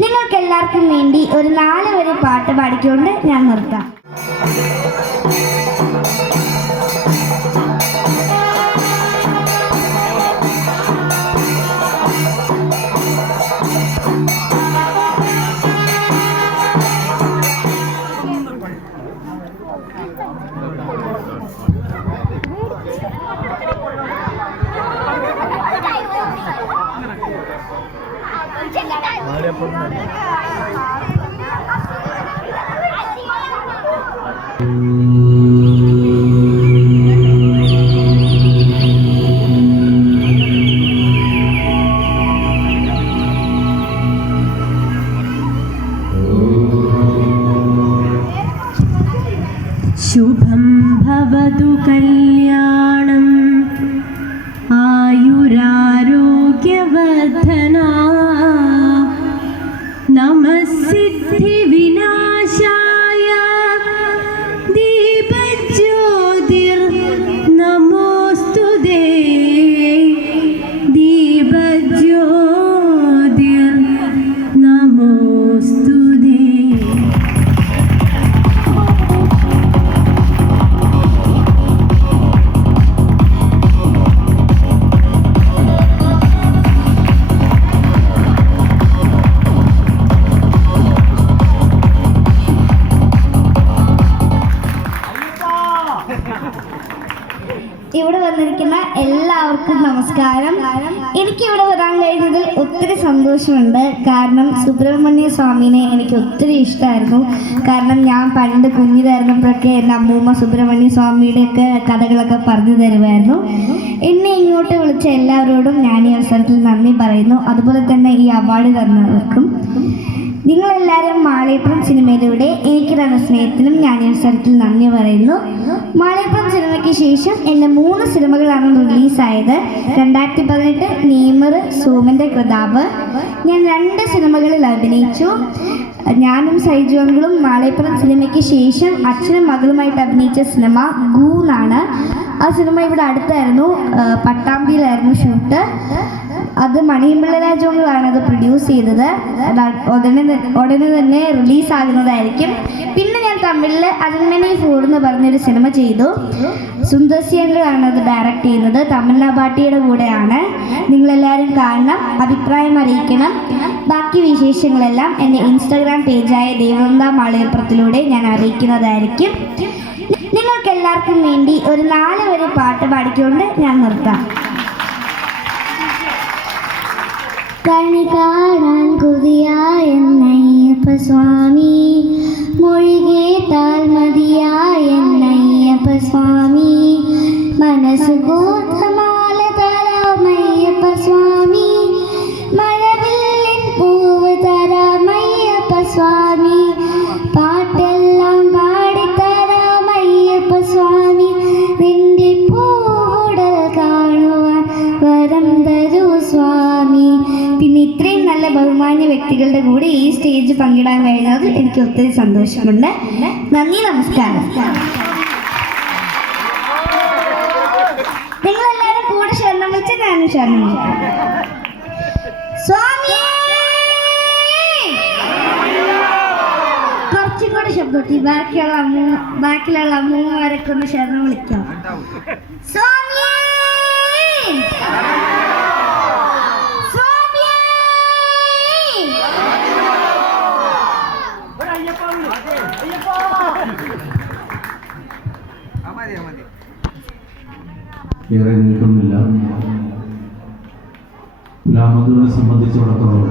നിങ്ങൾക്ക് എല്ലാവർക്കും വേണ്ടി ഒരു നാല് വരി പാട്ട് പാടിക്കൊണ്ട് ഞാൻ നിർത്താം. शुभं भवतु कल्याणम् ഇവിടെ വന്നിരിക്കുന്ന എല്ലാവർക്കും നമസ്കാരം. എനിക്ക് ഇവിടെ വരാൻ കഴിഞ്ഞതിൽ ഒത്തിരി സന്തോഷമുണ്ട്. കാരണം സുബ്രഹ്മണ്യ സ്വാമിനെ എനിക്ക് ഒത്തിരി ഇഷ്ടമായിരുന്നു കാരണം ഞാൻ പണ്ട് കുഞ്ഞിതായിരുന്നപ്പോഴൊക്കെ എന്റെ അമ്മൂമ്മ സുബ്രഹ്മണ്യ സ്വാമിയുടെയൊക്കെ കഥകളൊക്കെ പറഞ്ഞു തരുമായിരുന്നു. എന്നെ ഇങ്ങോട്ട് വിളിച്ച എല്ലാവരോടും ഞാൻ ഈ അവസരത്തിൽ നന്ദി പറയുന്നു. അതുപോലെ തന്നെ ഈ അവാർഡ് തന്നവർക്കും. നിങ്ങളെല്ലാവരും മാളയപ്പുറം സിനിമയിലൂടെ എനിക്ക് തന്ന സ്നേഹത്തിനും ഞാൻ ഈ സ്ഥലത്തിൽ നന്ദി പറയുന്നു. മാളയപ്പുറം സിനിമയ്ക്ക് ശേഷം എന്റെ മൂന്ന് സിനിമകളാണ് റിലീസായത്. രണ്ടായിരത്തി പതിനെട്ട് നീമർ സോമന്റെ കൃതാവ് ഞാൻ രണ്ട് സിനിമകളിൽ അഭിനയിച്ചു. ഞാനും സൈജു അങ്കിളും മാളയപ്പുറം സിനിമയ്ക്ക് ശേഷം അച്ഛനും മകളുമായിട്ട് അഭിനയിച്ച സിനിമ ഗൂന്നാണ്. ആ സിനിമ ഇവിടെ അടുത്തായിരുന്നു. പട്ടാമ്പിയിലായിരുന്നു ഷൂട്ട്. അത് മണിയമ്പിള്ള രാജോങ്ങളാണ് അത് പ്രൊഡ്യൂസ് ചെയ്തത്. ഉടനെ ഉടനെ തന്നെ റിലീസ് ആകുന്നതായിരിക്കും. പിന്നെ ഞാൻ തമിഴിൽ അരണ്മനെ ഫോർ എന്ന് പറഞ്ഞൊരു സിനിമ ചെയ്തു. സുന്ദർസിയങ്ങളാണ് അത് ഡയറക്റ്റ് ചെയ്യുന്നത്. തമിഴ്നാ പാട്ടിയുടെ കൂടെയാണ്. നിങ്ങളെല്ലാവരും കാണണം അഭിപ്രായം അറിയിക്കണം. ബാക്കി വിശേഷങ്ങളെല്ലാം എന്റെ ഇൻസ്റ്റാഗ്രാം പേജായ ദേവനന്ദ മാളികപ്പുറത്തിലൂടെ ഞാൻ അറിയിക്കുന്നതായിരിക്കും. നിങ്ങൾക്ക് എല്ലാവർക്കും വേണ്ടി ഒരു നാല് വരെ പാട്ട് പാടിക്കൊണ്ട് ഞാൻ നിർത്താം. കണി കാണാൻ കൊതിയായെന്നയ്യപ്പ സ്വാമി. മൊഴി കേട്ടാൽ മതിയായെന്നയ്യപ്പ സ്വാമി. മനസ്സു ഗോത്രമാല തരാമയ്യപ്പ സ്വാമി. മഴവില്ലിൻ പൂവ് തരാമയ്യപ്പ സ്വാമി. ബഹുമാന്യ വ്യക്തികളുടെ കൂടെ ഈ സ്റ്റേജ് പങ്കിടാൻ കഴിഞ്ഞത് എനിക്ക് ഒത്തിരി സന്തോഷമുണ്ട്. നന്ദി നമസ്കാരം. നിങ്ങളെല്ലാരും കൂടെ ശരണം വെച്ച ഞാനും ശരണം ശബ്ദത്തിൽ ബാക്കിയുള്ള അമ്മൂ ബാക്കിയുള്ള അമ്മൂമ്മമാരൊക്കെ ഒന്ന് ശരണം വിളിക്കാം. സ്വാമിയേ ഏറെ നീട്ടുന്നില്ല പുലാമതുകളെ സംബന്ധിച്ചിടത്തോളം